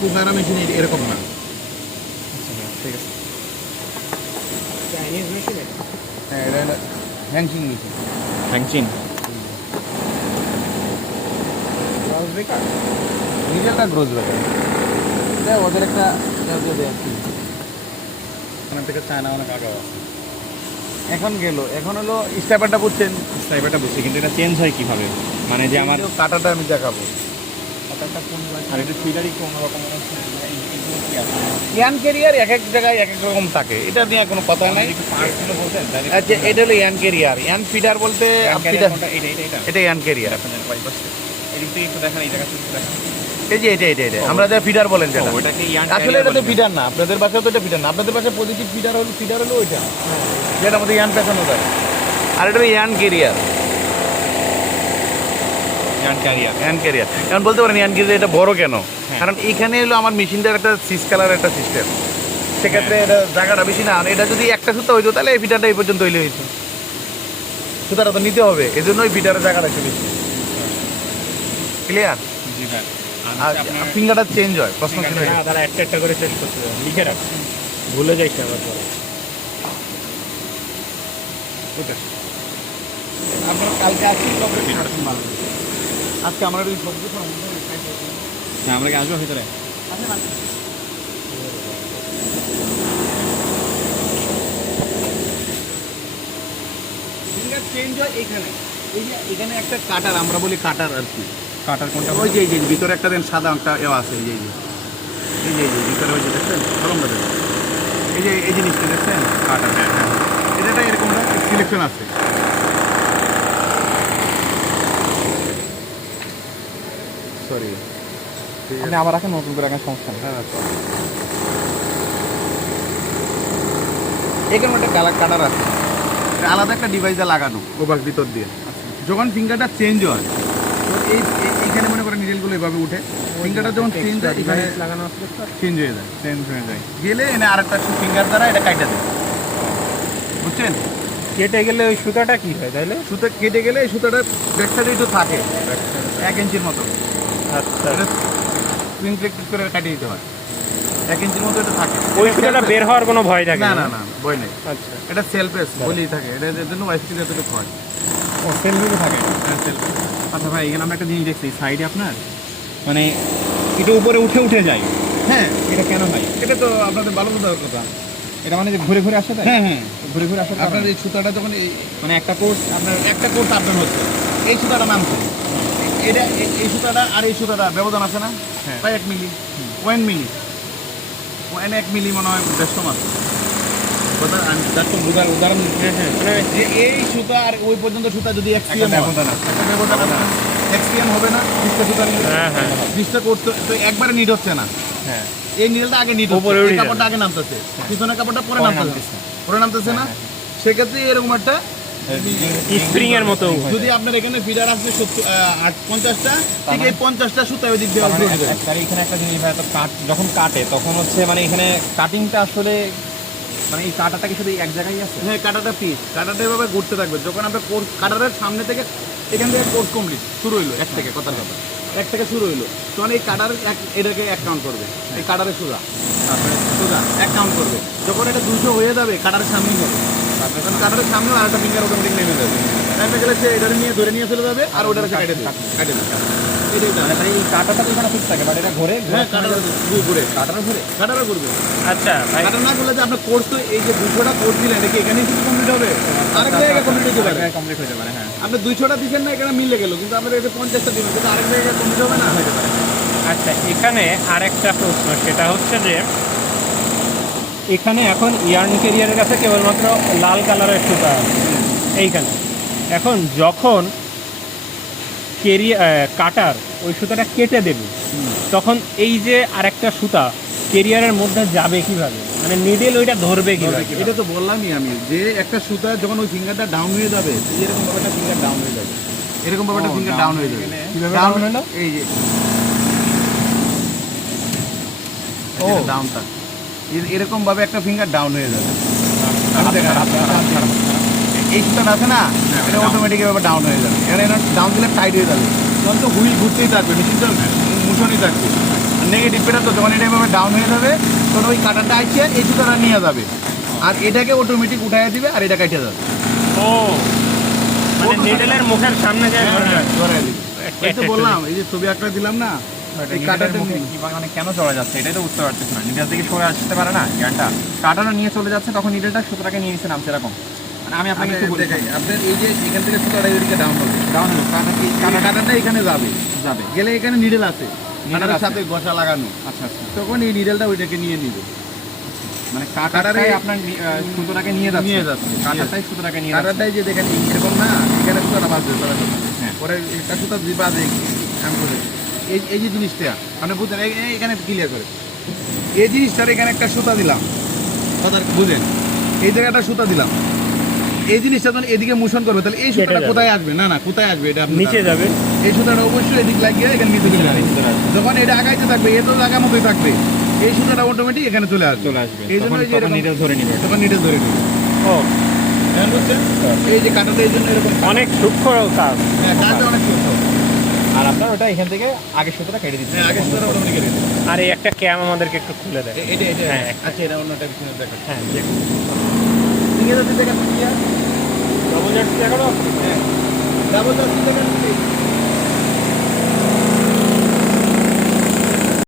পুঙ্গারা machine এরকম না। ঠিক আছে। চাইনিজ মেশিন এটা। হ্যাঁ, এটা হলো হ্যাংচিং মেশিন। হ্যাংচিন গ্লাস ব্রেকার। নিজেরটা গ্রোজ ব্যাপার, এটা ওদের একটা দেয় আর কি। এখান থেকে চায়না অনেক আগে আছে। এখন গেল, এখন হলো স্টেপারটা বুঝছেন? স্নাইপারটা বুঝছি, কিন্তু এটা চেঞ্জ হয় কিভাবে? মানে যে আমার কাটাটা আমি দেখাবো। আর এটা ফিডারই একটু অন্যরকম মনে হচ্ছে। এগুলো কি আছে? ইয়ান ক্যারিয়ার এক এক জায়গায় এক এক রকম থাকে, এটা নিয়ে কোনো কথা নাই। একটু পার্টসগুলো বলতেন তাহলে। আচ্ছা, এটা হলো ইয়ান ক্যারিয়ার। ইয়ান ফিডার বলতে ফিডার কোনটা? এটা এটা ইয়ান ক্যারিয়ার। এদিক থেকে একটু দেখেন, এই জায়গা থেকে দেখেন। এই যে এটা আমরা যা ফিডার বলেন যেটা, ওটাকে ইয়ান আসলে এটা তো ফিডার না। আপনাদের বাসায় তো এটা ফিডার না, আপনাদের বাসায় পজিটিভ ফিডার হলো ওইটা, যেটা আমাদের ইয়ান পেছানো যায়। আর এটা হলো ইয়ান ক্যারিয়ার। ইয়ান ক্যারিয়ার। ইয়ান ক্যারিয়ার এখন বলতে পারেন ইয়ান ক্যারিয়ার এটা বড় কেন? কারণ এখানে হলো আমার মেশিনটার একটা সিস কালার একটা সিস্টেম, সেক্ষেত্রে এটা জায়গাটা বেশি না। আর এটা যদি একটা সুতা হইতো তাহলে এই ফিডারটা এই পর্যন্ত হইলে হইতো, সুতাটা তো নিতে হবে, এই জন্য ওই ফিডারের জায়গাটা একটু বেশি। ক্লিয়ার? জি ভাই। আর ফিঙ্গারটা চেঞ্জ হয়, প্রশ্ন ছিল না, তারা একটা একটা করে শেষ করতে হবে, লিখে রাখ, ভুলে যাইস না আবার পরে। আপনার কালকে আসছি, আজকে আমার ওই সবজি হ্যাঁ, আমরা কি আসবো ভিতরে? ফিঙ্গার চেঞ্জ হয় এইখানে। এই যে এখানে একটা কাটার, আমরা বলি কাটার আর কি। কাটার কোনটা? ওই যে এই যে ভিতরে একটা দেন সাদা একটা আছে, এই যে ভিতরে ওই যে দেখছেন কলমটা দেখেন, এই জিনিসটা দেখছেন কাটার। হ্যাঁ হ্যাঁ। এটা এরকম সিলেকশন আছে। সরি, আপনি আবার রাখেন, নতুন করে রাখেন, সমস্যা নেই। হ্যাঁ, এখানে একটা কাটার আছে, এটা আলাদা একটা ডিভাইসে লাগানো ওভার ভিতর দিয়ে। যখন ফিঙ্গারটা চেঞ্জ হয়, তো এইখানে মনে করেন নিডেলগুলো এভাবে উঠে, ফিঙ্গারটা যখন চেঞ্জ হয় এখানে লাগানো আছে তো। চেঞ্জ হয়ে যায়, গেলে এনে আরেকটা ফিঙ্গার দ্বারা এটা কাটা দেয়, বুঝছেন? কেটে গেলে ওই সুতাটা কি হয় তাইলে? সুতো কেটে গেলে এই সুতোটা ব্যাক সাইডে একটু থাকে 1 ইঞ্চির মতো, আচ্ছা, এটা স্প্রিং প্লেট করে কাটিয়ে দিতে হয়। 1 ইঞ্চির মতো এটা থাকে। ওই সুতাটা বের হওয়ার কোনো ভয় থাকে না, ভয় নেই। আচ্ছা, এটা সেলফেস বলেই থাকে, এটা এর জন্য ওয়াইফকে যতটুকু হয়। ও সেলফি থাকে। হ্যাঁ, সেলফেস। আচ্ছা ভাই, এখানে আমরা একটা জিনিস দেখছি সাইডে আপনার, মানে এটা উপরে উঠে যায়। হ্যাঁ, এটা কেন হয়? এটা তো আপনাদের ভালো বোঝার কথা। এটা মানে যে ঘুরে ঘুরে আসে তাই? হ্যাঁ, ঘুরে আসে আপনার এই সুতাটা যখন মানে একটা কোর্স আপনার একটা কোর্স আপডাউন হচ্ছে, এই সুতাটা নামছে, এটা এই সুতাটা আর এই সুতাটা ব্যবধান আছে না? হ্যাঁ। প্রায় 1 মিলি, 1 মিলি, 1 মিলি মনে হয় 150 মাস। কথা আমি যাচ্ছি উদাহরণ দিচ্ছি। মানে যে এই সুতা আর ওই পর্যন্ত সুতা যদি এক্সপিএম ব্যবধান আছে। এক্সপিএম হবে না 20টা সুতা নিলে? হ্যাঁ হ্যাঁ 20টা করতে তো একবারে নিড হচ্ছে না। হ্যাঁ। এই নিডলটা আগে নিড উপরে হচ্ছে, উঠে এই যাবে। কাপড়টা আগে নামতেছে, পিছনের কাপড়টা পরে পরে নামতেছে, নামতেছে। পরে নামতেছে না? সেক্ষেত্রে এরকম একটা স্প্রিং এর মতো যদি আপনার এখানে ফিডার আছে 50টা, ঠিক এই 50টা সুতা ওই দিক দিয়ে তার মানে উঠে যাবে। এখানে একটা জিনিস ভাই, তো যখন কাটে তখন হচ্ছে মানে এখানে কাটিংটা আসলে মানে এই কাটাটা কি শুধু এক জায়গায় আছে? হ্যাঁ, কাটাটা এভাবে ঘুরতে থাকবে। যখন আপনার কাটারের সামনে থেকে এখান থেকে কোর্স কমপ্লিট শুরু হইলো, এক থেকে কথার কথা, এক থেকে শুরু হইলো, তখন এই কাটার এটাকে 1 কাউন্ট করবে, এই কাটারের সোজা সোজা 1 কাউন্ট করবে। যখন এটা 200 হয়ে যাবে, কাটারের সামনেই হবে, কারণ কাটারের সামনে আরেকটা ফিঙ্গার অটোমেটিক নেমে যাবে, নেমে গেলে সে এটা নিয়ে ধরে নিয়ে চলে যাবে, আর ওটার কাটে দেবে। এটাই মানে ভাই এই কাটাটা তো এখানে ঠিক থাকে, বাট এটা ঘুরে হ্যাঁ, কাটার ঘুরে কাটারও ঘুরবে। আচ্ছা ভাই, কাটার না করলে যে আপনার কোর্স তো এই যে 200টা কোর্স দিলেন, এটা কি এখানেই শুধু কমপ্লিট হবে? আরেক জায়গায় কমপ্লিট হতে পারে। কমপ্লিট হতে পারে। হ্যাঁ, আপনি 200টা দিচ্ছেন না, এখানে মিলে গেল, কিন্তু আপনার এটা 50টা দিবেন, কিন্তু আরেক জায়গায় কমপ্লিট হবে না, হতে পারে। আচ্ছা এখানে আরেকটা প্রশ্ন, সেটা হচ্ছে যে এখানে এখন ইয়ার্ন ক্যারিয়ারের কাছে কেবলমাত্র লাল কালারের সুতা আছে এইখানে। এখন যখন কাটার ওই সুতাটা কেটে দেবে, তখন এই যে আরেকটা সুতা কেরিয়ারের মধ্যে যাবে কিভাবে, মানে নিডেল ওইটা ধরবে কিভাবে? এটা তো বললামই আমি, যে একটা সুতা যখন ওই ফিঙ্গারটা ডাউন হয়ে যাবে, এরকম ভাবে একটা ফিঙ্গার ডাউন হয়ে যাবে, এরকম ভাবে একটা ফিঙ্গার ডাউন হয়ে যাবে। কিভাবে ডাউন down হলো? এই যে ও ডাউনটা এরকম ভাবে একটা ফিঙ্গার ডাউন হয়ে যাবে। এই সুতাটা আছে না, এটা অটোমেটিক ভাবে ডাউন হয়ে যাবে। এটা ডাউন দিলে টাইট হয়ে যাবে, তখন তো হুইল ঘুরতেই থাকবে, মেশিনটা মোশনই থাকবে। আর নেগেটিভ পেটার তো যখন এটা এভাবে ডাউন হয়ে যাবে তখন ওই কাটারটা আসছে এই সুতাটা নিয়ে যাবে আর এটাকে অটোমেটিক উঠাইয়া দিবে আর এটা কাটে যাবে। ও মানে নিডলের মুখের সামনে যায় ধরাই দিবে। এই তো বললাম এই যে ছবি আঁকড়া দিলাম না, এই কাটারটা মানে কেন চলে যাচ্ছে এটাই তো বুঝতে পারতেছি না। নিডল থেকে সরে আসতে পারে না জ্ঞানটা, কাটানো নিয়ে চলে যাচ্ছে তখন নিডলটা সুতরাকে নিয়ে নিচ্ছে নামছে এরকম। মানে আমি আপনাকে একটু বলে দেখাই আপনার এই যে এখান থেকে সুতাটা এদিকে ডাউন হবে, ডাউন হলো কাটারটা এখানে যাবে, যাবে। গেলে এখানে নিডল আছে, Needle কাটারের আছে। সাথে ঘষা লাগানো, আচ্ছা আচ্ছা, তখন এই নিডলটা ওইটাকে নিয়ে নিবে। মানে কাটারটাই আপনার সুতোটাকে নিয়ে যাচ্ছে, নিয়ে যাচ্ছে। কাটারটাই সুতোটাকে নিয়ে যাচ্ছে। কাটারটাই যে দেখেন এরকম না, এখানে সুতাটা বাজবে হ্যাঁ। পরে একটা সুতা যদি বাজে আমি বলি এই যে জিনিসটা আপনি বুঝলেন, এখানে ক্লিয়ার করে এই জিনিসটার এখানে একটা সুতা দিলাম, কথা বুঝেন, এই জায়গায় একটা সুতা দিলাম, এই জিনিসটা যখন এদিকে মোশন করবে তাহলে এই সুতাটা যাবে। কোথায় আসবে? না না, কোথায় আসবে? এটা আপনি নিচে জানেন। যাবে। এই সুতাটা অবশ্যই এদিক লাগিয়ে এখানে নিচে চলে আসবে। যখন এটা আগাইতে থাকবে এ তো জায়গা মতোই থাকবে, এই সুতাটা অটোমেটিক এখানে চলে আসবে। চলে আসবে, এই জন্য তখন এই যে এরকম- নিডল ধরে নিবে। তখন নিডল ধরে নেবে। ও এখন বুঝছেন? এই যে কাটাটা এই জন্য এরকম অনেক সূক্ষ্ম কাজ। কাজটা অনেক ছোট। আর আপনার ওটা এখান থেকে আগের সুতোটা কেটে দিচ্ছে। হ্যাঁ, আগে সুতাটা অটোমেটিক কেটে দেবে। আর এই একটা ক্যাম আমাদেরকে একটু খুলে দেয়। এটা হ্যাঁ, আচ্ছা, এটা অন্যটা পিছনে দেখা। হ্যাঁ ঠিক আছে, দেখা ডবল জার্সি দেখানো? হ্যাঁ, ডাবল জার্সি দেখা।